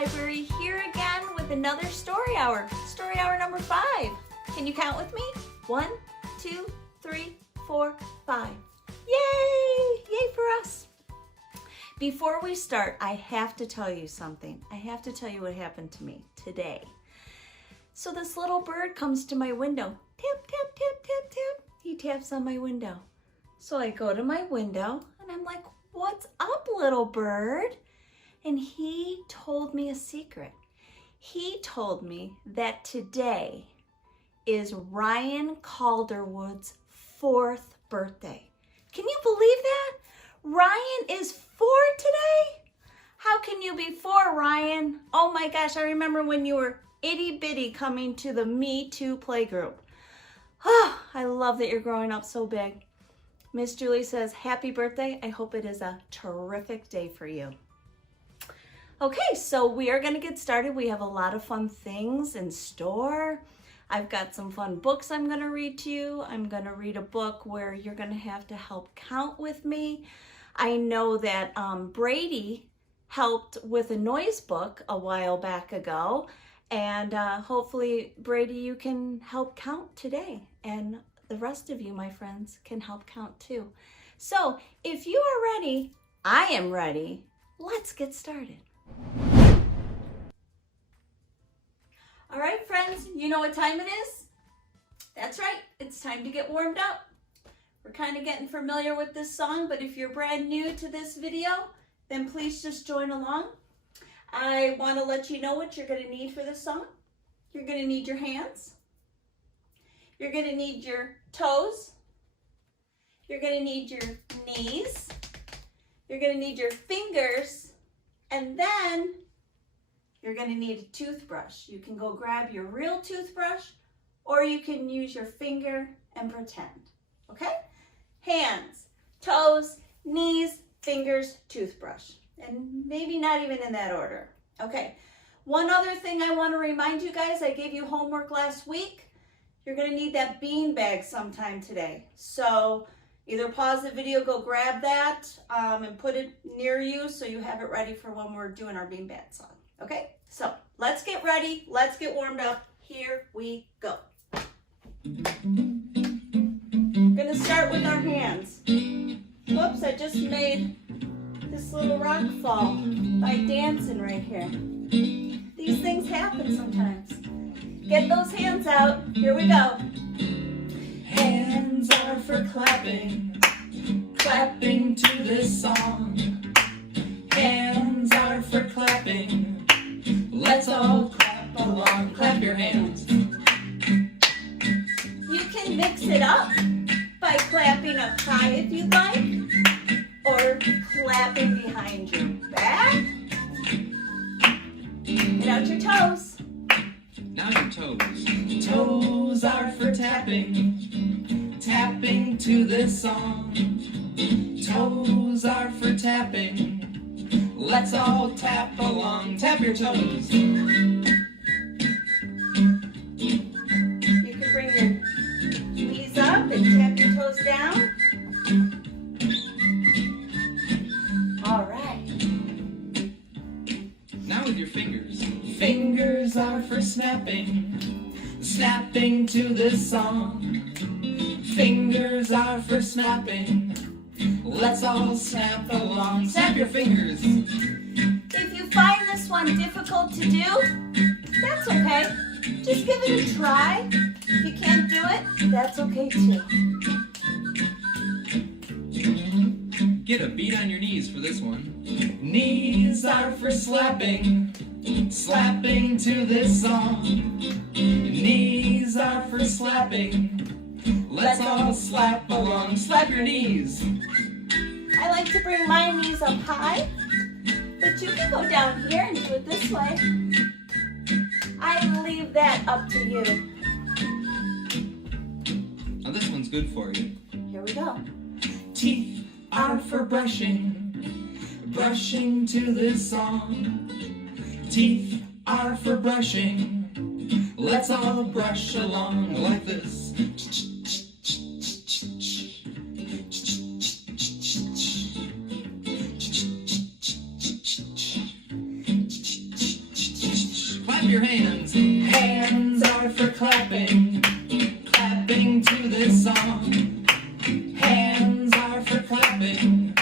Library here again with another story hour number 5. Can you count with me? 1, 2, 3, 4, 5. Yay! Yay for us. Before we start, I have to tell you something. I have to tell you what happened to me today. So this little bird comes to my window. Tap, tap, tap, tap, tap. He taps on my window. So I go to my window and I'm like, what's up, little bird? And he told me a secret. He told me that today is Ryan Calderwood's 4th birthday. Can you believe that? Ryan is 4 today? How can you be 4, Ryan? Oh my gosh, I remember when you were itty bitty coming to the Me Too playgroup. Oh, I love that you're growing up so big. Miss Julie says, happy birthday. I hope it is a terrific day for you. Okay, so we are gonna get started. We have a lot of fun things in store. I've got some fun books I'm gonna read to you. I'm gonna read a book where you're gonna have to help count with me. I know that Brady helped with a noise book a while back ago, and hopefully, Brady, you can help count today, and the rest of you, my friends, can help count too. So if you are ready, I am ready. Let's get started. All right, friends, you know what time it is? That's right, it's time to get warmed up. We're kind of getting familiar with this song, but if you're brand new to this video, then please just join along. I want to let you know what you're going to need for this song. You're going to need your hands. You're going to need your toes. You're going to need your knees. You're going to need your fingers. And then you're going to need a toothbrush. You can go grab your real toothbrush or you can use your finger and pretend. Okay? Hands, toes, knees, fingers, toothbrush. And maybe not even in that order. Okay. One other thing I want to remind you guys, I gave you homework last week. You're going to need that bean bag sometime today. So either pause the video, go grab that, and put it near you so you have it ready for when we're doing our bean bag song. Okay? So let's get ready. Let's get warmed up. Here we go. We're going to start with our hands. Whoops, I just made this little rock fall by dancing right here. These things happen sometimes. Get those hands out. Here we go. Hands are for clapping, clapping to this song. Hands are for clapping. Let's all clap along. Clap your hands. You can mix it up by clapping up high if you'd like, or clapping behind your back. Get out your toes. Now your toes. Toes are for tapping, tapping to this song. Toes are for tapping. Let's all tap along. Tap your toes. You can bring your knees up and tap your toes down. All right. Now with your fingers. Fingers are for snapping, snapping to this song. Fingers are for snapping. Let's all snap along. Snap your fingers. If you find this one difficult to do, that's okay. Just give it a try. If you can't do it, that's okay too. Get a beat on your knees for this one. Knees are for slapping, slapping to this song. Knees are for slapping. Let's all slap along. Slap your knees. I like to bring my knees up high, but you can go down here and do it this way. I leave that up to you. Now this one's good for you. Here we go. Teeth are for brushing, brushing to this song. Teeth are for brushing. Let's all brush along like this. clap your hands. Hands are for clapping, clapping to this song. Hands are for clapping,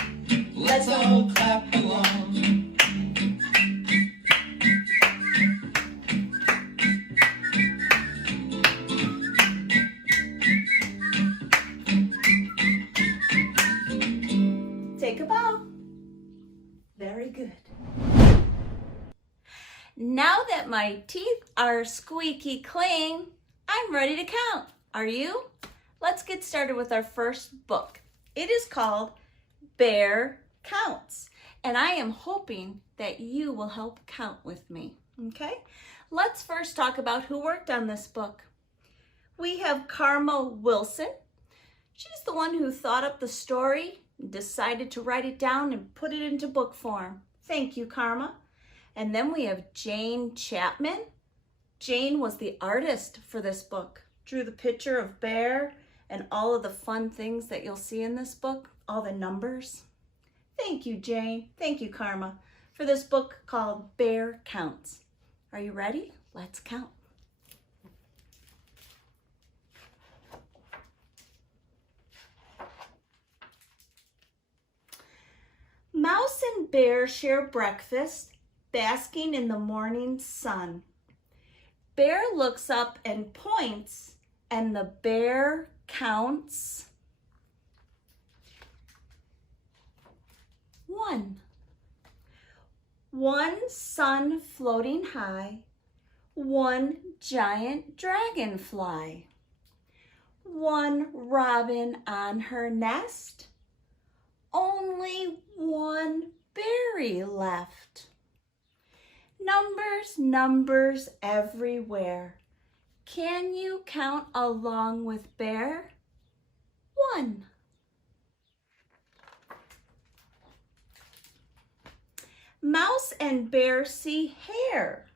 let's all clap along. Take a bow. Very good. Now that my teeth are squeaky clean, I'm ready to count. Are you? Let's get started with our first book. It is called Bear Counts, and I am hoping that you will help count with me, okay? Let's first talk about who worked on this book. We have Karma Wilson. She's the one who thought up the story, decided to write it down and put it into book form. Thank you, Karma. And then we have Jane Chapman. Jane was the artist for this book, drew the picture of Bear and all of the fun things that you'll see in this book, all the numbers. Thank you, Jane. Thank you, Karma, for this book called Bear Counts. Are you ready? Let's count. Mouse and Bear share breakfast, basking in the morning sun. Bear looks up and points, and the bear counts 1. One sun floating high, one giant dragonfly, one robin on her nest, only one berry left. Numbers, numbers everywhere. Can you count along with Bear? 1. Mouse and Bear see Hare,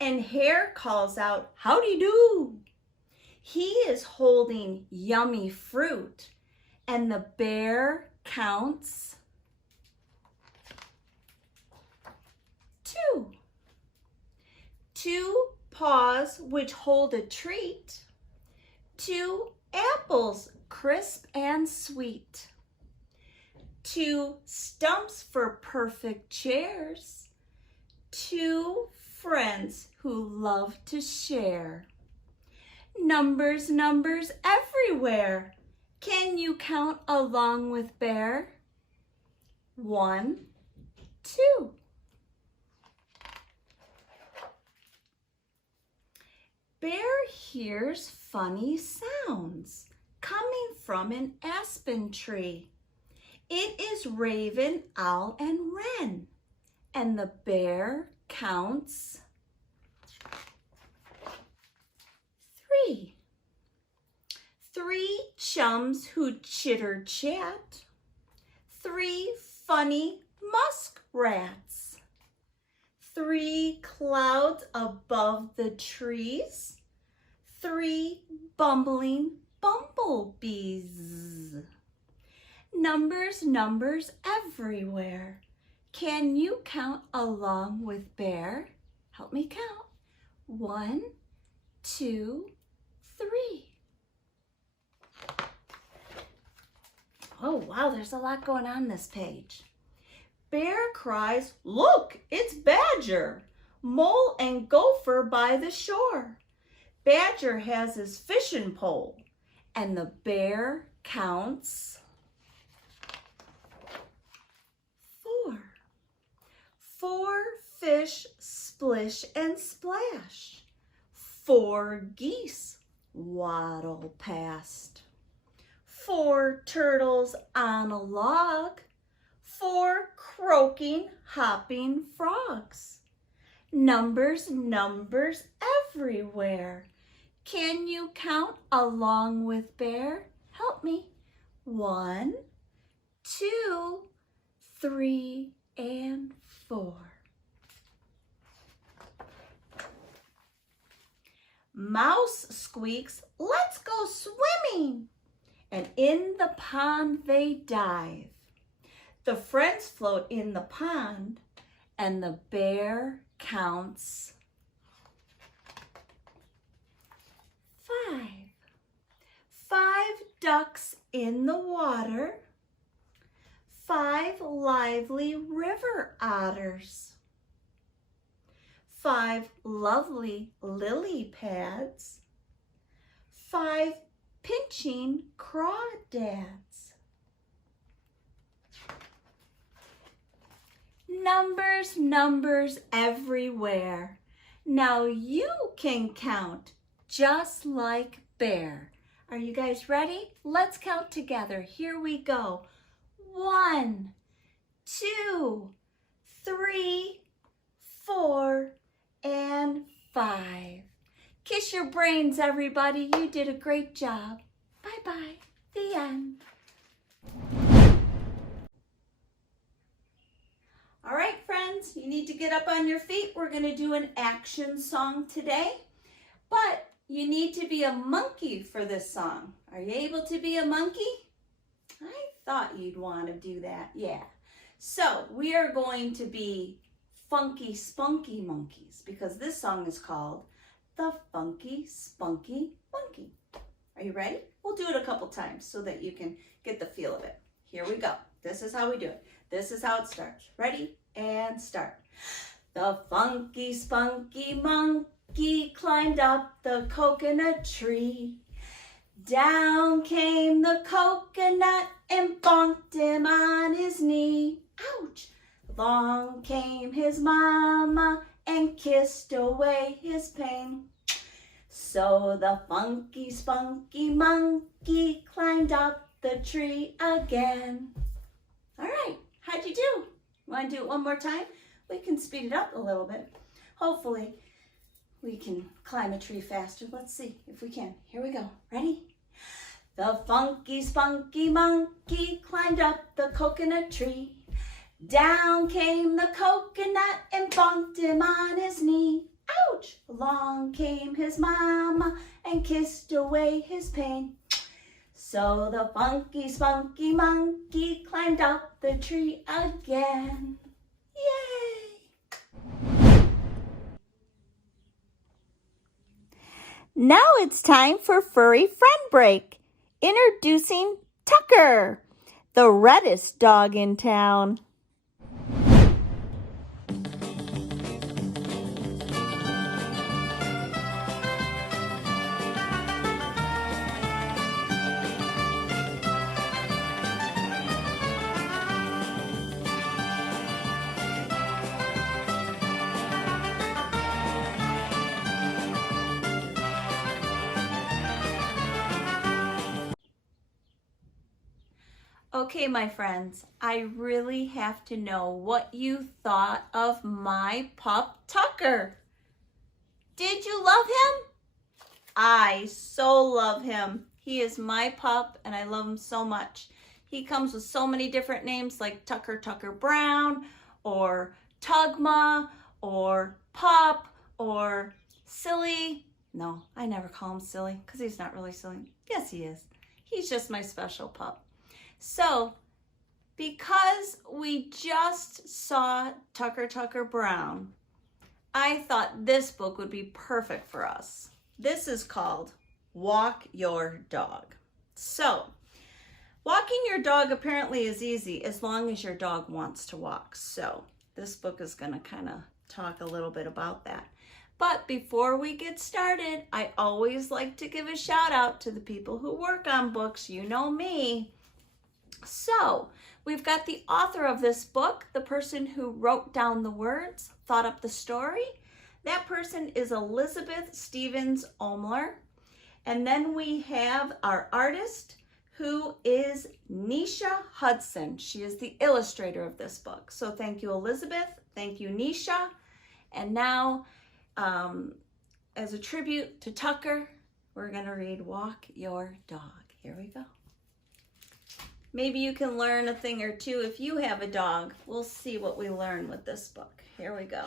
and Hare calls out, "Howdy do." He is holding yummy fruit, and the bear counts 2. 2 paws which hold a treat, 2 apples crisp and sweet, 2 stumps for perfect chairs, 2 friends who love to share. Numbers, numbers everywhere. Can you count along with Bear? 1, 2. Bear hears funny sounds coming from an aspen tree. It is raven, owl, and wren, and the bear counts 3. 3 chums who chitter chat, 3 funny muskrats, 3 clouds above the trees, 3 bumbling bumblebees. Numbers, numbers everywhere. Can you count along with Bear? Help me count. 1, 2, 3. Oh, wow, there's a lot going on this page. Bear cries, "Look, it's Badger, Mole and Gopher by the shore." Badger has his fishing pole, and the bear counts 4. 4 fish splish and splash. 4 geese waddle past. 4 turtles on a log. 4 croaking, hopping frogs. Numbers, numbers everywhere. Can you count along with Bear? Help me. 1, 2, 3, and 4. Mouse squeaks, "Let's go swimming." And in the pond they dive. The friends float in the pond, and the bear counts ducks in the water, 5 lively river otters, 5 lovely lily pads, 5 pinching crawdads. Numbers, numbers everywhere. Now you can count just like Bear. Are you guys ready? Let's count together. Here we go. 1, 2, 3, 4, and 5. Kiss your brains, everybody. You did a great job. Bye-bye. The end. All right, friends, you need to get up on your feet. We're going to do an action song today, but you need to be a monkey for this song. Are you able to be a monkey? I thought you'd want to do that, yeah. So we are going to be funky, spunky monkeys because this song is called The Funky, Spunky Monkey. Are you ready? We'll do it a couple times so that you can get the feel of it. Here we go. This is how we do it. This is how it starts. Ready? And start. The funky, spunky monkey climbed up the coconut tree. Down came the coconut and bonked him on his knee. Ouch! Long came his mama and kissed away his pain. So the funky, spunky monkey climbed up the tree again. All right, how'd you do? Want to do it one more time? We can speed it up a little bit. Hopefully, we can climb a tree faster. Let's see if we can. Here we go. Ready? The funky, spunky monkey climbed up the coconut tree. Down came the coconut and bonked him on his knee. Ouch! Long came his mama and kissed away his pain. So the funky, spunky monkey climbed up the tree again. Yay! Now it's time for Furry Friend Break. Introducing Tucker, the reddest dog in town. Okay, my friends, I really have to know what you thought of my pup, Tucker. Did you love him? I so love him. He is my pup, and I love him so much. He comes with so many different names like Tucker Brown, or Tugma, or Pup, or Silly. No, I never call him Silly because he's not really silly. Yes, he is. He's just my special pup. So, because we just saw Tucker Brown, I thought this book would be perfect for us. This is called Walk Your Dog. So, walking your dog apparently is easy as long as your dog wants to walk. So, this book is going to kind of talk a little bit about that. But before we get started, I always like to give a shout out to the people who work on books. You know me. So, we've got the author of this book, the person who wrote down the words, thought up the story. That person is Elizabeth Stevens Omler. And then we have our artist, who is Nisha Hudson. She is the illustrator of this book. So thank you, Elizabeth. Thank you, Nisha. And now, as a tribute to Tucker, we're going to read Walk Your Dog. Here we go. Maybe you can learn a thing or two if you have a dog. We'll see what we learn with this book. Here we go.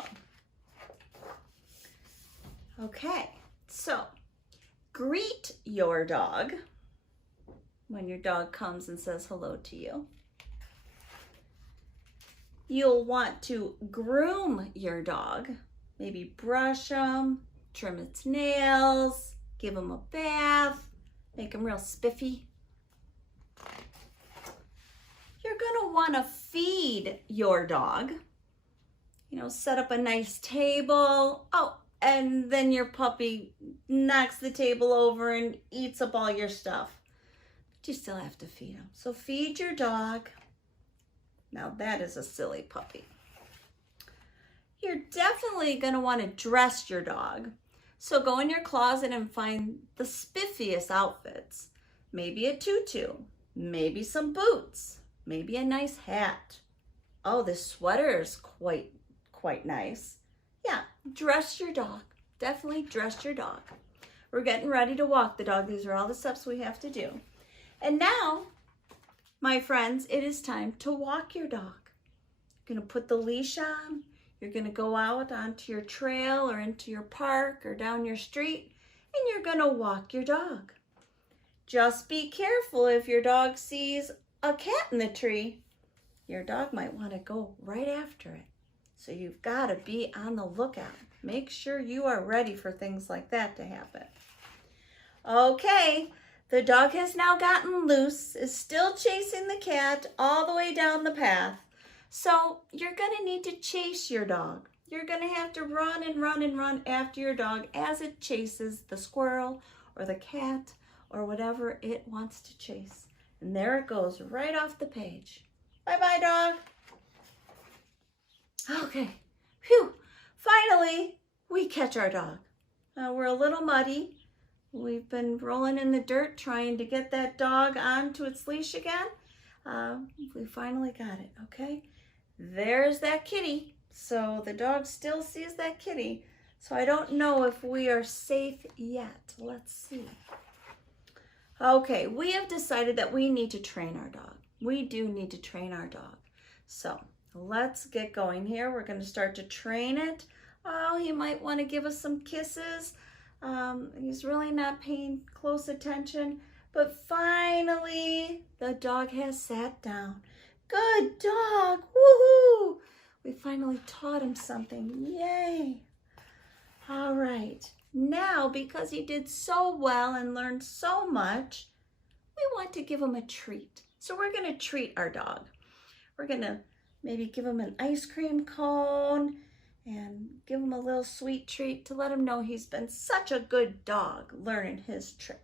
Okay, so greet your dog when your dog comes and says hello to you. You'll want to groom your dog. Maybe brush him, trim its nails, give him a bath, make him real spiffy. You're gonna wanna feed your dog. You know, set up a nice table. Oh, and then your puppy knocks the table over and eats up all your stuff. But you still have to feed him. So feed your dog. Now that is a silly puppy. You're definitely gonna wanna dress your dog. So go in your closet and find the spiffiest outfits. Maybe a tutu, maybe some boots, maybe a nice hat. Oh, this sweater is quite nice. Yeah, dress your dog. Definitely dress your dog. We're getting ready to walk the dog. These are all the steps we have to do. And now, my friends, it is time to walk your dog. You're gonna put the leash on. You're gonna go out onto your trail or into your park or down your street, and you're gonna walk your dog. Just be careful if your dog sees a cat in the tree. Your dog might wanna go right after it. So you've gotta be on the lookout. Make sure you are ready for things like that to happen. Okay, the dog has now gotten loose, is still chasing the cat all the way down the path. So you're gonna need to chase your dog. You're gonna have to run and run and run after your dog as it chases the squirrel or the cat or whatever it wants to chase. And there it goes, right off the page. Bye-bye, dog. Okay, phew, finally we catch our dog. We're a little muddy. We've been rolling in the dirt trying to get that dog onto its leash again. We finally got it, okay? There's that kitty. So the dog still sees that kitty. So I don't know if we are safe yet. Let's see. Okay, we have decided that we need to train our dog. We do need to train our dog. So let's get going here. We're going to start to train it. Oh, he might want to give us some kisses. He's really not paying close attention. But finally, the dog has sat down. Good dog. Woohoo! We finally taught him something. Yay! All right. Now, because he did so well and learned so much, we want to give him a treat. So we're going to treat our dog. We're going to maybe give him an ice cream cone and give him a little sweet treat to let him know he's been such a good dog learning his trick.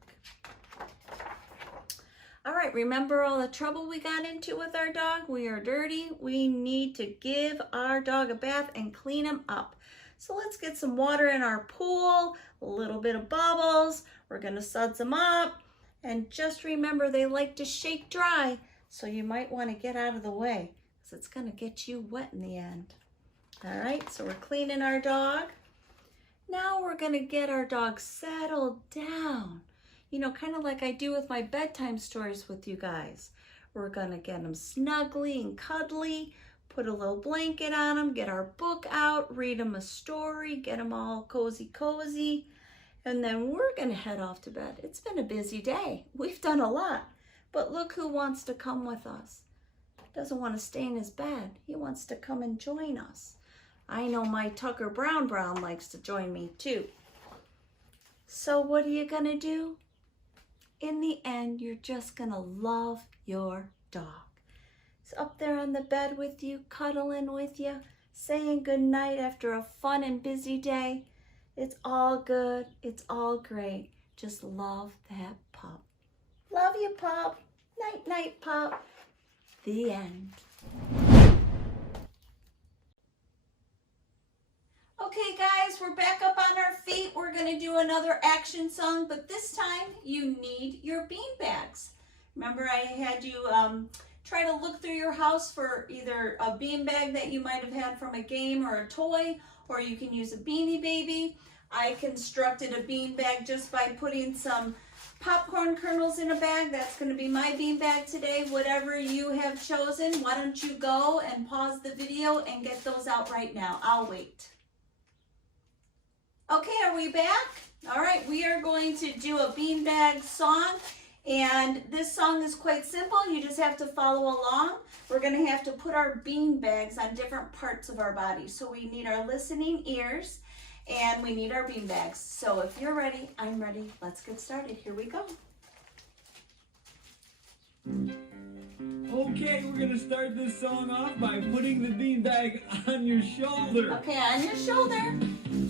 All right, remember all the trouble we got into with our dog? We are dirty. We need to give our dog a bath and clean him up. So let's get some water in our pool, a little bit of bubbles. We're gonna suds them up. And just remember, they like to shake dry. So you might wanna get out of the way because it's gonna get you wet in the end. All right, so we're cleaning our dog. Now we're gonna get our dog settled down. You know, kind of like I do with my bedtime stories with you guys. We're gonna get them snuggly and cuddly, put a little blanket on them, get our book out, read them a story, get them all cozy, and then we're gonna head off to bed. It's been a busy day. We've done a lot, but look who wants to come with us. Doesn't want to stay in his bed. He wants to come and join us. I know my Tucker Brown likes to join me too. So what are you gonna do? In the end, you're just gonna love your dog. He's up there on the bed with you, cuddling with you, saying goodnight after a fun and busy day. It's all good, it's all great. Just love that pup. Love you, pup. Night, night, pup. The end. Okay guys, we're back up on our feet. We're gonna do another action song, but this time you need your bean bags. Remember I had you try to look through your house for either a bean bag that you might have had from a game or a toy, or you can use a Beanie Baby. I constructed a bean bag just by putting some popcorn kernels in a bag. That's gonna be my bean bag today. Whatever you have chosen, why don't you go and pause the video and get those out right now. I'll wait. Okay, are we back? All right, we are going to do a beanbag song, and this song is quite simple. You just have to follow along. We're going to have to put our bean bags on different parts of our body. So we need our listening ears, and we need our bean bags. So if you're ready, I'm ready. Let's get started. Here we go. Okay, we're gonna start this song off by putting the beanbag on your shoulder. Okay, on your shoulder.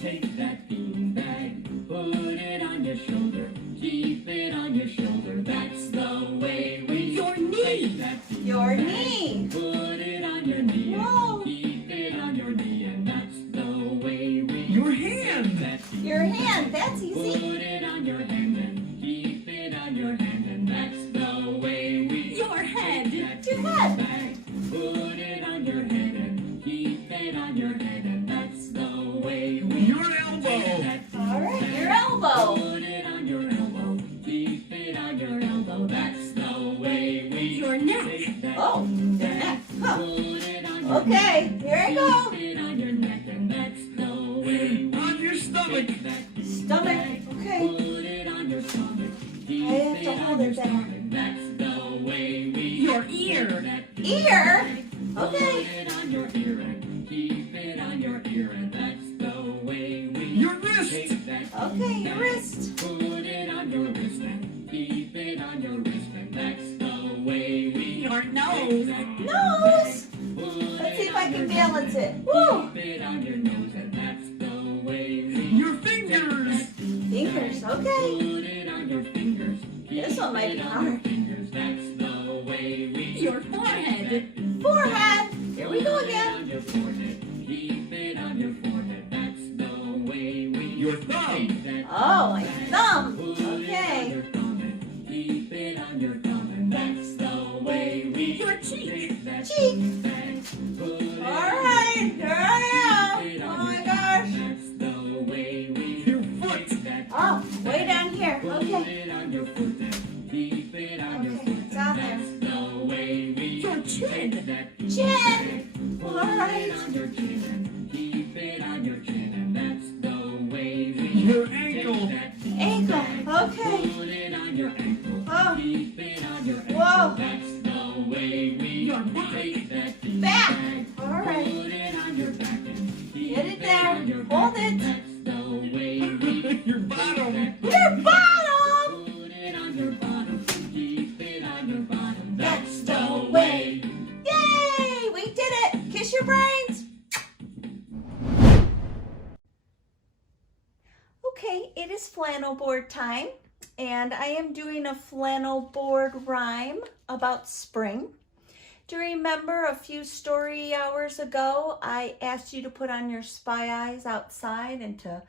Take that beanbag, put it on your shoulder, keep it on your shoulder. That's the way we. Your knee. Your knee. Put it on your knee. Whoa. Keep it on your knee, and that's the way we. Your hand. Your hand. That's Put easy. it on your hand and keep it on your hand, and that's the way we. Your head. Your head. Put it on your head and keep it on your head, and that's the way we. Your elbow. All right, your elbow. Put it on your elbow, keep it on your elbow, that's the way we. Your neck. Oh, your neck. Huh. Put it on your Okay, here I go. Keep it on your neck, and that's the way. On your stomach. Stomach. Okay. Put it on your stomach. I have to hold it there. That's the way we. Your ear. Ear. Put Okay. it on your ear and keep it on your ear, and that's the way we. Your wrist. Okay, your wrist. Put it on your wrist and keep it on your wrist, and that's the way we. Your nose. Nose. Let's see if I can balance it. Woo. Keep it on your nose, and that's the way we. Your fingers. Fingers. Okay. Put it on your fingers. This one might be hard. Fingers, that's the way we. Your forehead. Forehead. Here we go again. On your forehead. Keep it on your forehead. That's the way we. Your thumb. Oh, my thumb. Put it on Okay. your thumb and keep it on your thumb, and that's the way we. Your cheek. That Cheek. bag, put it All right, here I Keep it am. on Oh my your- gosh. That's the way we. Your foot. That Oh, way down here. Put Okay. it on your foot and keep it on your Okay, foot. it's on there. That's the way we. Your chin. That Chin. Put All right. it on your chin and keep it on your chin, and that's the way we. Your ankle. Ankle. Okay. Put it on your ankle. Oh. Keep it on your ankle. Whoa. That's the way we. Your back. Take that Back. bag, All right. Put it on your back and keep Get it there. on your Hold back, and it. That's the way we. Your bottom. Your bottom. Put it on your bottom. Keep it on your bottom. That's the way. Yay! We did it. Kiss your brains. Okay, it is flannel board time, and I am doing a flannel board rhyme about spring. Do you remember a few story hours ago, I asked you to put on your spy eyes outside and to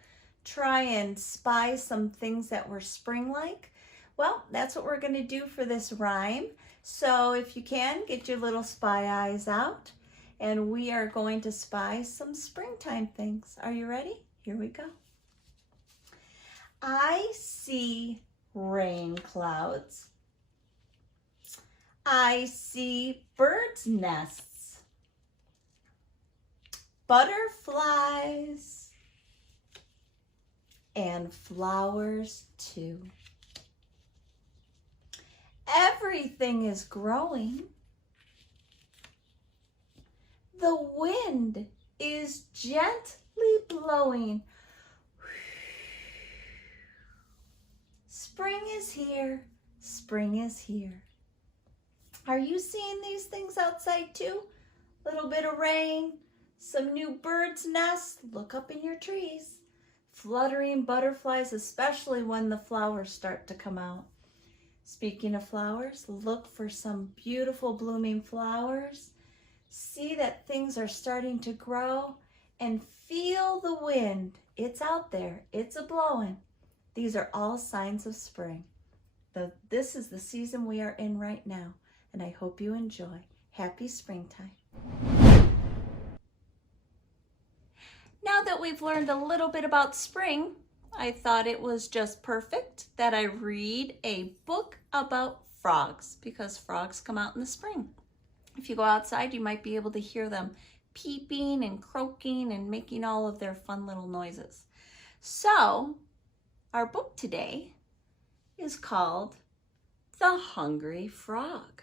try and spy some things that were spring-like? Well, that's what we're going to do for this rhyme. So if you can, get your little spy eyes out, and we are going to spy some springtime things. Are you ready? Here we go. I see rain clouds. I see birds' nests, butterflies, and flowers too. Everything is growing. The wind is gently blowing. Spring is here. Spring is here. Are you seeing these things outside too? Little bit of rain, some new birds' nests. Look up in your trees. Fluttering butterflies, especially when the flowers start to come out. Speaking of flowers, look for some beautiful blooming flowers. See that things are starting to grow and feel the wind. It's out there. It's a-blowing. These are all signs of spring. This is the season we are in right now, and I hope you enjoy. Happy springtime. Now that we've learned a little bit about spring, I thought it was just perfect that I read a book about frogs, because frogs come out in the spring. If you go outside, you might be able to hear them peeping and croaking and making all of their fun little noises. So, our book today is called The Hungry Frog.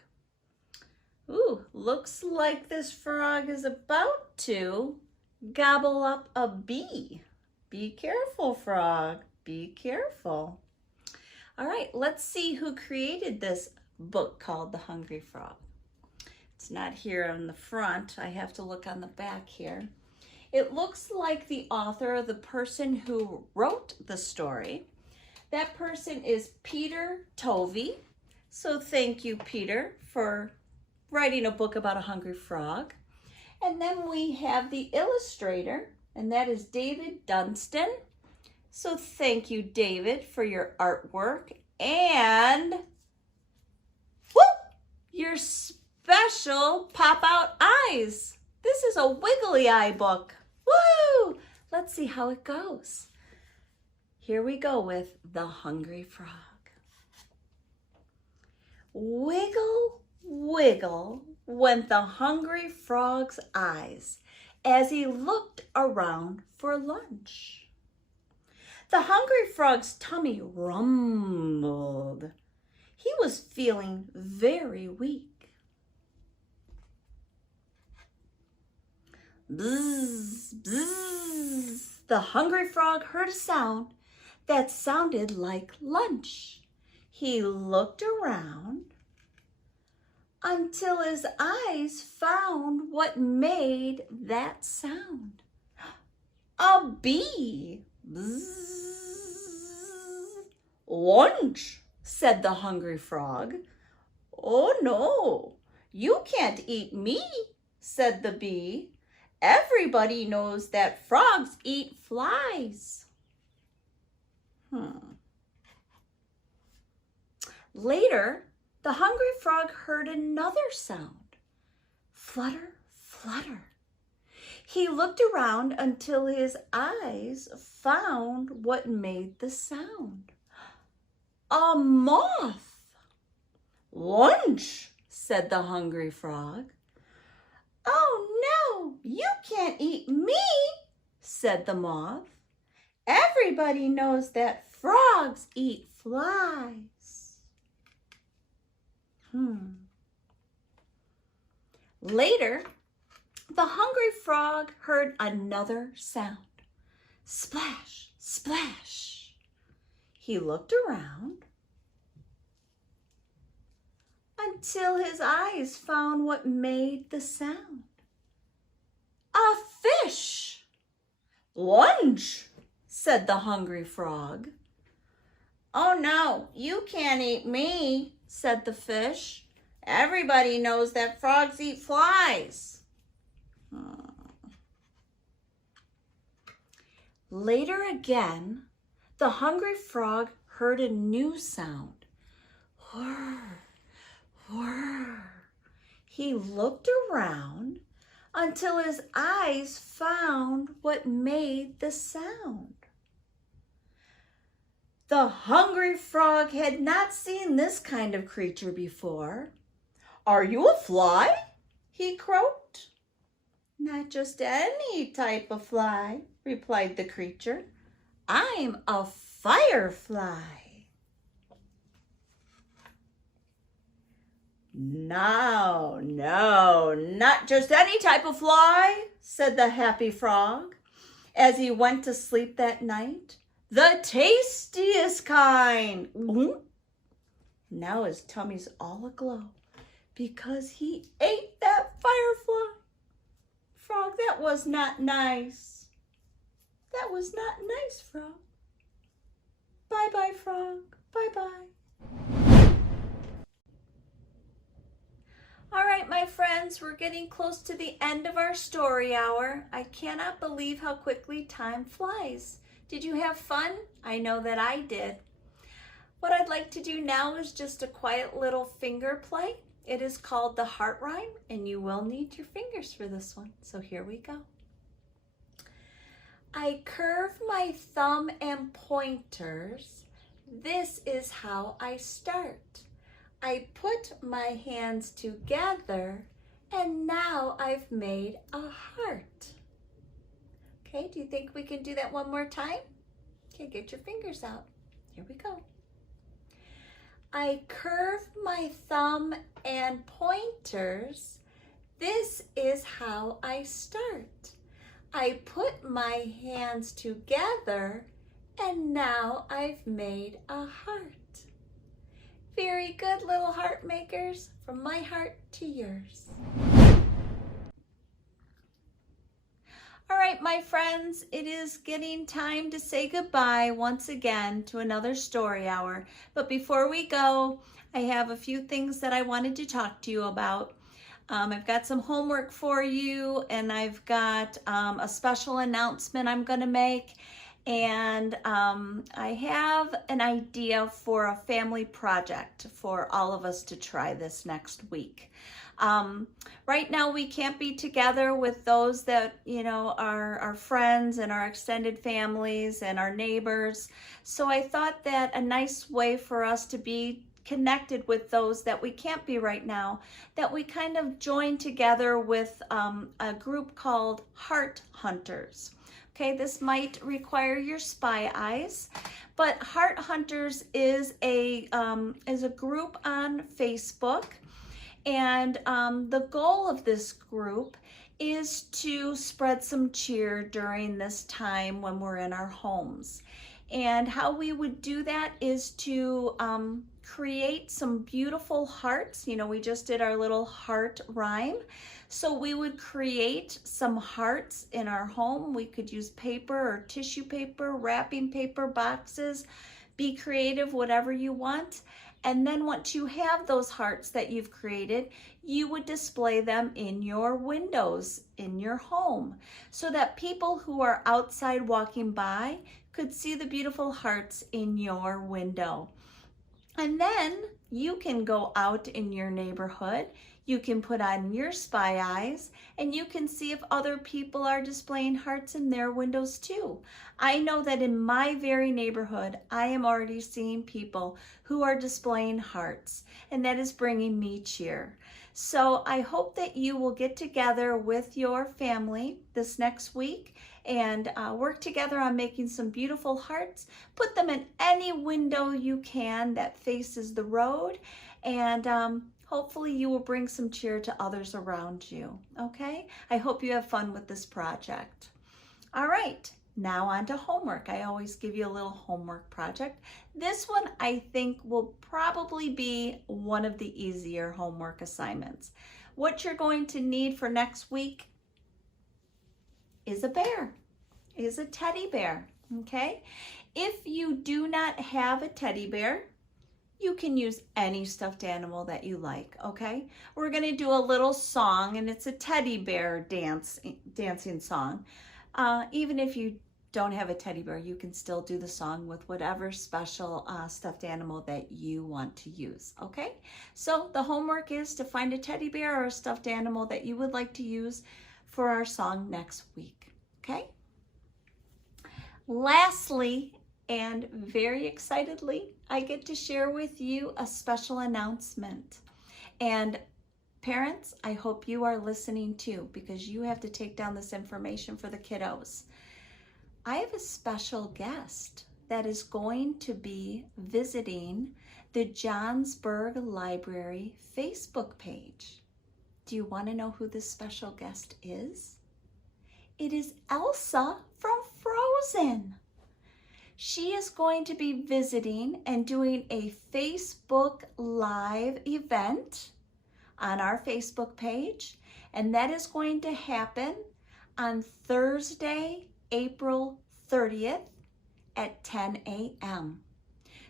Ooh, looks like this frog is about to gobble up a bee. Be careful, frog. Be careful. All right, let's see who created this book called The Hungry Frog. It's not here on the front. I have to look on the back here. It looks like the author, the person who wrote the story, that person is Peter Tovey. So thank you, Peter, for writing a book about a hungry frog. And then we have the illustrator, and that is David Dunstan. So thank you, David, for your artwork and your special pop-out eyes. This is a wiggly eye book. Woo! Let's see how it goes. Here we go with The Hungry Frog. Wiggle, wiggle went the hungry frog's eyes as he looked around for lunch. The hungry frog's tummy rumbled. He was feeling very weak. Bzz, bzz. The hungry frog heard a sound that sounded like lunch. He looked around until his eyes found what made that sound. A bee. Bzz. Lunch, said the hungry frog. Oh no, you can't eat me, said the bee. Everybody knows that frogs eat flies. Later, the hungry frog heard another sound. Flutter, flutter. He looked around until his eyes found what made the sound. A moth. Lunch, said the hungry frog. Oh no, you can't eat me, said the moth. Everybody knows that frogs eat flies. Later, the hungry frog heard another sound. Splash, splash. He looked around until his eyes found what made the sound. A fish. Lunch, said the hungry frog. Oh no, you can't eat me, said the fish. Everybody knows that frogs eat flies. Later again, the hungry frog heard a new sound. Whir, whir. He looked around until his eyes found what made the sound. The hungry frog had not seen this kind of creature before. Are you a fly? He croaked. Not just any type of fly, replied the creature. I'm a firefly. No, not just any type of fly, said the happy frog as he went to sleep that night. The tastiest kind. Now his tummy's all aglow because he ate that firefly. Frog, that was not nice. That was not nice, frog. Bye-bye, frog. Bye-bye. All right, my friends, we're getting close to the end of our story hour. I cannot believe how quickly time flies. Did you have fun? I know that I did. What I'd like to do now is just a quiet little finger play. It is called the heart rhyme, and you will need your fingers for this one. So here we go. I curve my thumb and pointers. This is how I start. I put my hands together, and now I've made a heart. Okay, do you think we can do that one more time? Okay, get your fingers out. Here we go. I curve my thumb and pointers. This is how I start. I put my hands together, and now I've made a heart. Very good, little heart makers, from my heart to yours. All right, my friends, it is getting time to say goodbye once again to another story hour. But before we go, I have a few things that I wanted to talk to you about. I've got some homework for you, and I've got a special announcement I'm going to make. And I have an idea for a family project for all of us to try this next week. Right now we can't be together with those that, you know, are our friends and our extended families and our neighbors. So I thought that a nice way for us to be connected with those that we can't be right now, that we kind of join together with a group called Heart Hunters. Okay, this might require your spy eyes, but Heart Hunters is a group on Facebook, and the goal of this group is to spread some cheer during this time when we're in our homes. And how we would do that is to create some beautiful hearts. You know, we just did our little heart rhyme. So we would create some hearts in our home. We could use paper or tissue paper, wrapping paper, boxes. Be creative, whatever you want. And then once you have those hearts that you've created, you would display them in your windows in your home so that people who are outside walking by could see the beautiful hearts in your window. And then you can go out in your neighborhood, you can put on your spy eyes, and you can see if other people are displaying hearts in their windows too. I know that in my very neighborhood, I am already seeing people who are displaying hearts, and that is bringing me cheer. So I hope that you will get together with your family this next week and work together on making some beautiful hearts. Put them in any window you can that faces the road, and hopefully you will bring some cheer to others around you, okay? I hope you have fun with this project. All right, now on to homework. I always give you a little homework project. This one I think will probably be one of the easier homework assignments. What you're going to need for next week is a bear, is a teddy bear, okay? If you do not have a teddy bear, you can use any stuffed animal that you like, okay? We're gonna do a little song, and it's a teddy bear dancing song. Even if you don't have a teddy bear, you can still do the song with whatever special stuffed animal that you want to use, okay? So the homework is to find a teddy bear or a stuffed animal that you would like to use for our song next week, okay? Lastly, and very excitedly, I get to share with you a special announcement. And parents, I hope you are listening too, because you have to take down this information for the kiddos. I have a special guest that is going to be visiting the Johnsburg Library Facebook page. Do you want to know who this special guest is? It is Elsa from Frozen. She is going to be visiting and doing a Facebook Live event on our Facebook page, and that is going to happen on Thursday, April 30th at 10 a.m.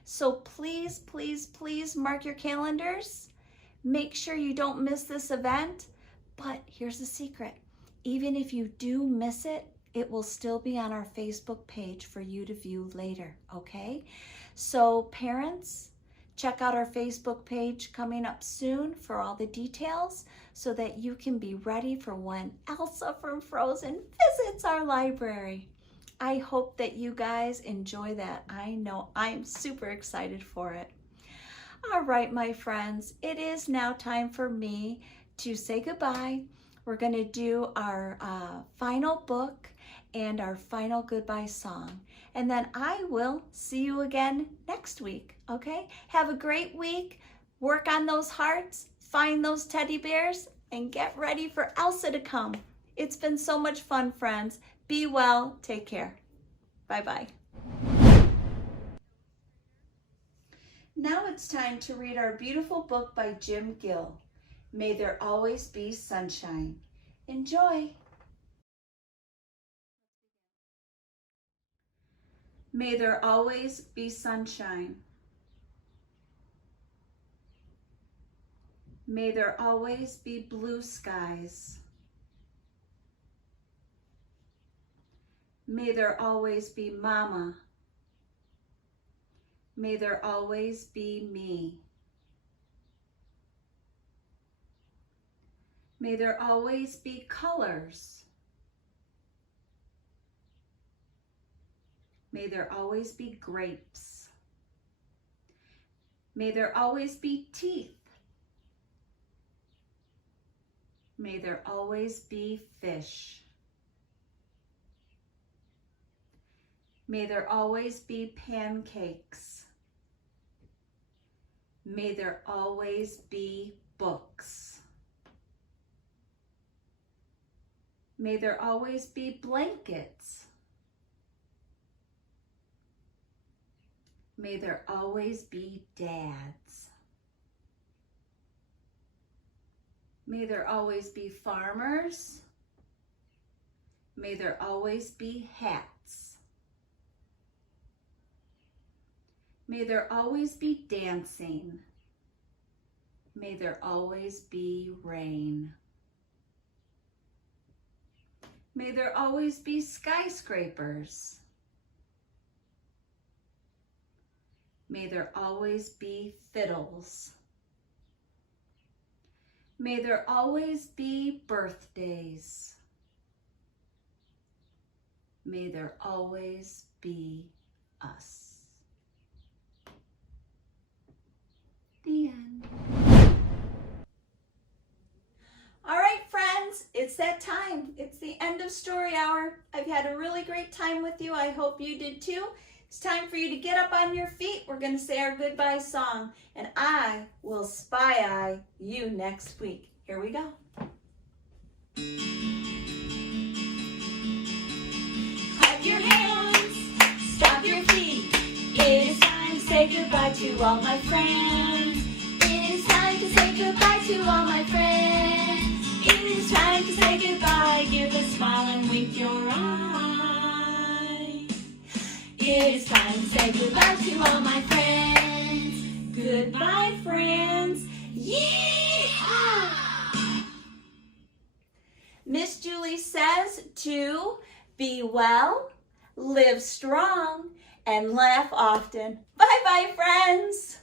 So please, please, please mark your calendars. Make sure you don't miss this event. But here's the secret. Even if you do miss it, it will still be on our Facebook page for you to view later, okay? So parents, check out our Facebook page coming up soon for all the details so that you can be ready for when Elsa from Frozen visits our library. I hope that you guys enjoy that. I know I'm super excited for it. All right, my friends, it is now time for me to say goodbye. We're going to do our final book and our final goodbye song. And then I will see you again next week, okay? Have a great week. Work on those hearts, find those teddy bears, and get ready for Elsa to come. It's been so much fun, friends. Be well. Take care. Bye-bye. Now it's time to read our beautiful book by Jim Gill, May There Always Be Sunshine. Enjoy! May there always be sunshine. May there always be blue skies. May there always be Mama. May there always be me. May there always be colors. May there always be grapes. May there always be teeth. May there always be fish. May there always be pancakes. May there always be books. May there always be blankets. May there always be dads. May there always be farmers. May there always be hats. May there always be dancing. May there always be rain. May there always be skyscrapers. May there always be fiddles. May there always be birthdays. May there always be us. The end. All right, friends, it's that time. It's the end of story hour. I've had a really great time with you. I hope you did too. It's time for you to get up on your feet. We're going to say our goodbye song, and I will spy eye you next week. Here we go. Clap your hands, stomp your feet. It is time to say goodbye to all my friends. It is time to say goodbye to all my friends. It is time to say goodbye. Give a smile and wink your eye. It is time to say goodbye to all my friends. Goodbye, friends. Yeehaw! Miss Julie says to be well, live strong, and laugh often. Bye-bye, friends.